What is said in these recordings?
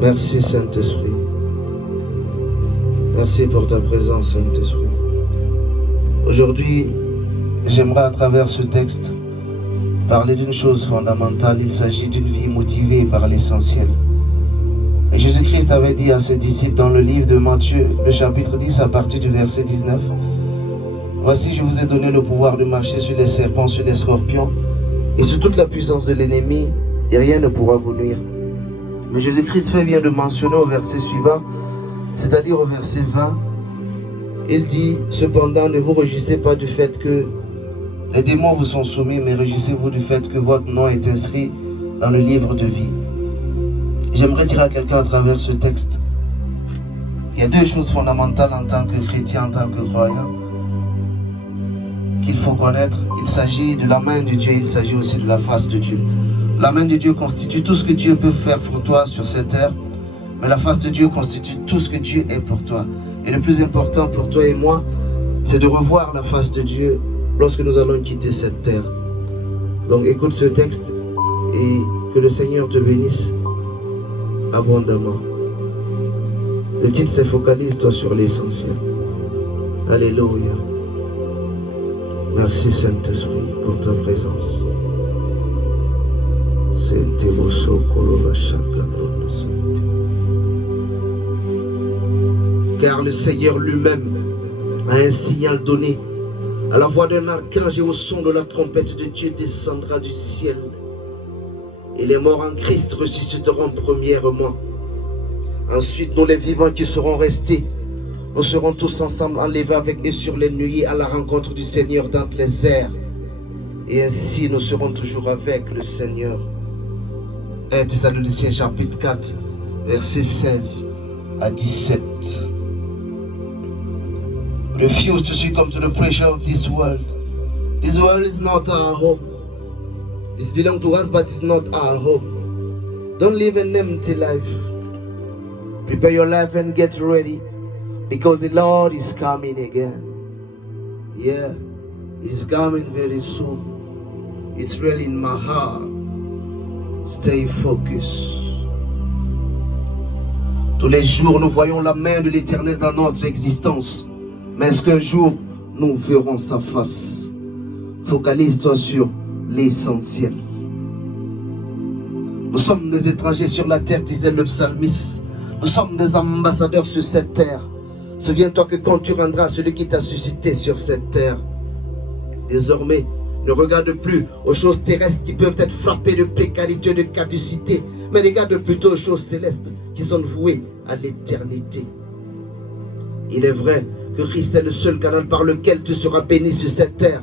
Merci Saint-Esprit. Merci pour ta présence, Saint-Esprit. Aujourd'hui, j'aimerais à travers ce texte parler d'une chose fondamentale. Il s'agit d'une vie motivée par l'essentiel. Et Jésus-Christ avait dit à ses disciples dans le livre de Matthieu, le chapitre 10 à partir du verset 19, « Voici, je vous ai donné le pouvoir de marcher sur les serpents, sur les scorpions, et sur toute la puissance de l'ennemi, et rien ne pourra vous nuire. » Mais Jésus-Christ vient de mentionner au verset suivant, c'est-à-dire au verset 20, il dit, « Cependant, ne vous réjouissez pas du fait que les démons vous sont soumis, mais réjouissez-vous du fait que votre nom est inscrit dans le livre de vie. » J'aimerais dire à quelqu'un à travers ce texte, il y a deux choses fondamentales en tant que chrétien, en tant que croyant, qu'il faut connaître. Il s'agit de la main de Dieu, il s'agit aussi de la face de Dieu. La main de Dieu constitue tout ce que Dieu peut faire pour toi sur cette terre, mais la face de Dieu constitue tout ce que Dieu est pour toi. Et le plus important pour toi et moi, c'est de revoir la face de Dieu lorsque nous allons quitter cette terre. Donc écoute ce texte et que le Seigneur te bénisse abondamment. Le titre c'est « Focalise-toi sur l'essentiel ». Alléluia. Merci Saint-Esprit pour ta présence. Car le Seigneur lui-même a un signal donné. À la voix d'un archange et au son de la trompette de Dieu descendra du ciel. Et les morts en Christ ressusciteront premièrement. Ensuite, nous les vivants qui serons restés, nous serons tous ensemble enlevés avec eux sur les nuées à la rencontre du Seigneur dans les airs. Et ainsi, nous serons toujours avec le Seigneur. 1 Thessaloniciens chapitre 4, versets 16 à 17. Refuse to succumb to the pressure of this world. This world is not our home. This belongs to us, but it's not our home. Don't live an empty life. Prepare your life and get ready, because the Lord is coming again. Yeah, He's coming very soon. It's really in my heart. Stay focused. Tous les jours, nous voyons la main de l'Éternel dans notre existence. Mais est-ce qu'un jour, nous verrons sa face? Focalise-toi sur l'essentiel. Nous sommes des étrangers sur la terre, disait le psalmiste. Nous sommes des ambassadeurs sur cette terre. Souviens-toi que quand tu rendras celui qui t'a suscité sur cette terre, désormais, ne regarde plus aux choses terrestres qui peuvent être frappées de précarité, de caducité, mais regarde plutôt aux choses célestes qui sont vouées à l'éternité. Il est vrai que Christ est le seul canal par lequel tu seras béni sur cette terre,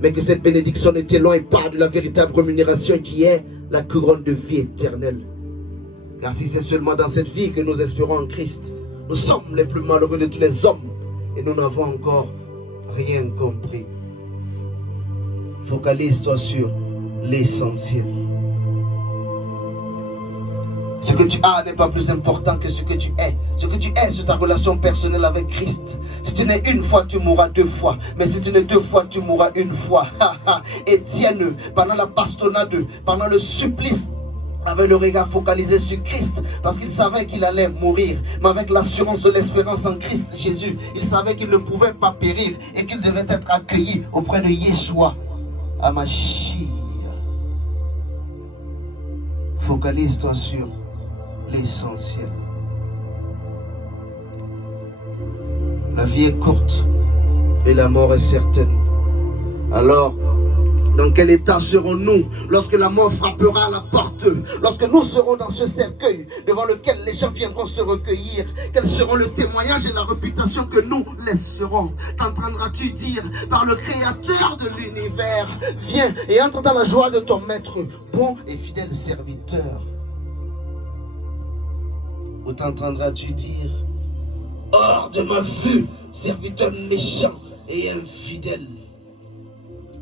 mais que cette bénédiction ne t'éloigne pas de la véritable rémunération qui est la couronne de vie éternelle. Car si c'est seulement dans cette vie que nous espérons en Christ, nous sommes les plus malheureux de tous les hommes et nous n'avons encore rien compris. Focalise-toi sur l'essentiel. Ce que tu as n'est pas plus important que ce que tu es. Ce que tu es, c'est ta relation personnelle avec Christ. Si tu n'es une fois, tu mourras deux fois. Mais si tu n'es deux fois, tu mourras une fois. Étienne, pendant la bastonnade, pendant le supplice, avait le regard focalisé sur Christ parce qu'il savait qu'il allait mourir. Mais avec l'assurance de l'espérance en Christ Jésus, il savait qu'il ne pouvait pas périr et qu'il devait être accueilli auprès de Yeshua Hamashiach. Focalise-toi sur l'essentiel. La vie est courte et la mort est certaine. Alors, dans quel état serons-nous lorsque la mort frappera à la porte? Lorsque nous serons dans ce cercueil devant lequel les gens viendront se recueillir? Quels seront le témoignage et la réputation que nous laisserons? T'entendras-tu dire par le Créateur de l'univers, viens et entre dans la joie de ton maître, bon et fidèle serviteur? Ou t'entendras-tu dire, hors de ma vue, serviteur méchant et infidèle?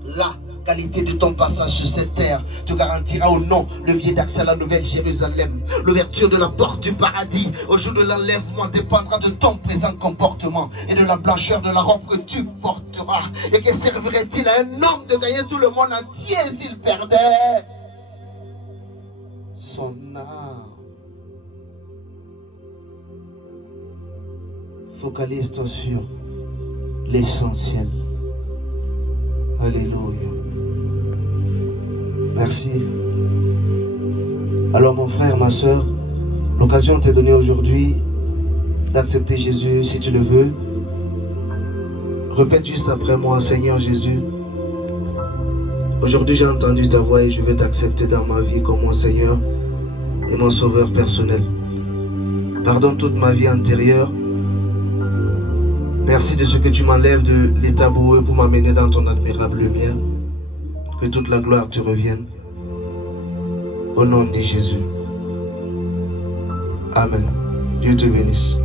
La qualité de ton passage sur cette terre te garantira au nom le billet d'accès à la nouvelle Jérusalem. L'ouverture de la porte du paradis au jour de l'enlèvement dépendra de ton présent comportement et de la blancheur de la robe que tu porteras. Et que servirait-il à un homme de gagner tout le monde entier s'il perdait son âme? Focalise-toi sur l'essentiel. Alléluia. Merci. Alors mon frère, ma soeur, l'occasion t'est donnée aujourd'hui d'accepter Jésus si tu le veux. Répète juste après moi, Seigneur Jésus, aujourd'hui j'ai entendu ta voix et je veux t'accepter dans ma vie comme mon Seigneur et mon sauveur personnel. Pardonne toute ma vie antérieure. Merci de ce que tu m'enlèves de l'état boueux pour m'amener dans ton admirable lumière. Que toute la gloire te revienne. Au nom de Jésus. Amen. Dieu te bénisse.